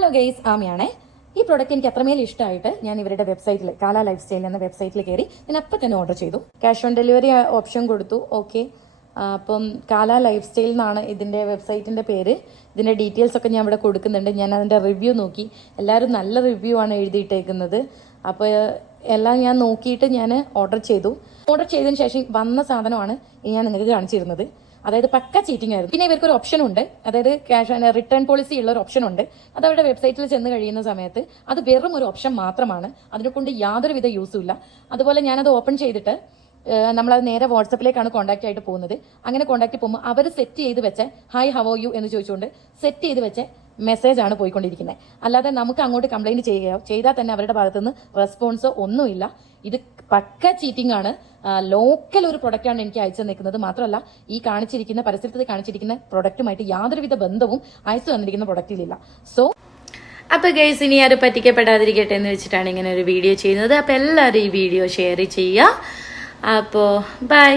Hello guys, ആമിയാണേ. ഈ product എനിക്ക് അത്രമേൽ ഇഷ്ടമായിട്ട് ഞാൻ ഇവരുടെ വെബ്സൈറ്റിൽ കാല ലൈഫ് സ്റ്റൈൽ എന്ന വെബ്സൈറ്റിൽ കയറി ഞാൻ അപ്പം തന്നെ ഓർഡർ ചെയ്തു. ക്യാഷ് ഓൺ ഡെലിവറി ഓപ്ഷൻ കൊടുത്തു. ഓക്കെ, അപ്പം കാല ലൈഫ് സ്റ്റൈൽ എന്നാണ് ഇതിൻ്റെ വെബ്സൈറ്റിൻ്റെ പേര്. ഇതിൻ്റെ ഡീറ്റെയിൽസ് ഒക്കെ ഞാൻ ഇവിടെ കൊടുക്കുന്നുണ്ട്. ഞാൻ അതിൻ്റെ റിവ്യൂ നോക്കി, എല്ലാവരും നല്ല റിവ്യൂ ആണ് എഴുതിയിട്ടേക്കുന്നത്. അപ്പോൾ എല്ലാം ഞാൻ നോക്കിയിട്ട് ഞാൻ ഓർഡർ ചെയ്തു. ഓർഡർ ചെയ്തതിന് ശേഷം വന്ന സാധനമാണ് ഞാൻ നിങ്ങൾക്ക് കാണിച്ചിരുന്നത്. അതായത് പക്ക ചീറ്റിംഗ് ആയിരുന്നു. പിന്നെ ഇവർക്ക് ഒരു ഓപ്ഷൻ ഉണ്ട്, അതായത് ക്യാഷ് റിട്ടേൺ പോളിസി ഉള്ള ഒരു ഓപ്ഷൻ ഉണ്ട്. അത് അവരുടെ വെബ്സൈറ്റിൽ ചെന്ന് കഴിയുന്ന സമയത്ത് അത് വെറും ഒരു ഓപ്ഷൻ മാത്രമാണ്, അതിനെക്കൊണ്ട് യാതൊരുവിധ യൂസും ഇല്ല. അതുപോലെ ഞാനത് ഓപ്പൺ ചെയ്തിട്ട് നമ്മളത് നേരെ വാട്സപ്പിലേക്കാണ് കോൺടാക്റ്റ് ആയിട്ട് പോകുന്നത്. അങ്ങനെ കോൺടാക്റ്റ് പോകുമ്പോൾ അവർ സെറ്റ് ചെയ്ത് വെച്ച ഹായ് ഹവോ യു എന്ന് ചോദിച്ചുകൊണ്ട് സെറ്റ് ചെയ്ത് വെച്ച മെസ്സേജ് ആണ് പോയിക്കൊണ്ടിരിക്കുന്നത്. അല്ലാതെ നമുക്ക് അങ്ങോട്ട് കംപ്ലൈന്റ് ചെയ്താൽ തന്നെ അവരുടെ ഭാഗത്തുനിന്ന് റെസ്പോൺസോ ഒന്നുമില്ല. ഇത് പക്ക ചീറ്റിംഗ് ആണ്. ലോക്കൽ ഒരു പ്രൊഡക്റ്റാണ് എനിക്ക് അയച്ചു തന്നിരിക്കുന്നത്. മാത്രമല്ല, ഈ കാണിച്ചിരിക്കുന്ന പരസ്യത്തിൽ കാണിച്ചിരിക്കുന്ന പ്രൊഡക്റ്റുമായിട്ട് യാതൊരുവിധ ബന്ധവും അയച്ചു തന്നിരിക്കുന്ന പ്രൊഡക്റ്റിലില്ല. സോ അപ്പോൾ ഗൈസ്, ഇനി ആരും പറ്റിക്കപ്പെടാതിരിക്കട്ടെ എന്ന് വെച്ചിട്ടാണ് ഇങ്ങനെ ഒരു വീഡിയോ ചെയ്യുന്നത്. അപ്പോൾ എല്ലാവരും ഈ വീഡിയോ ഷെയർ ചെയ്യുക. അപ്പോൾ ബൈ.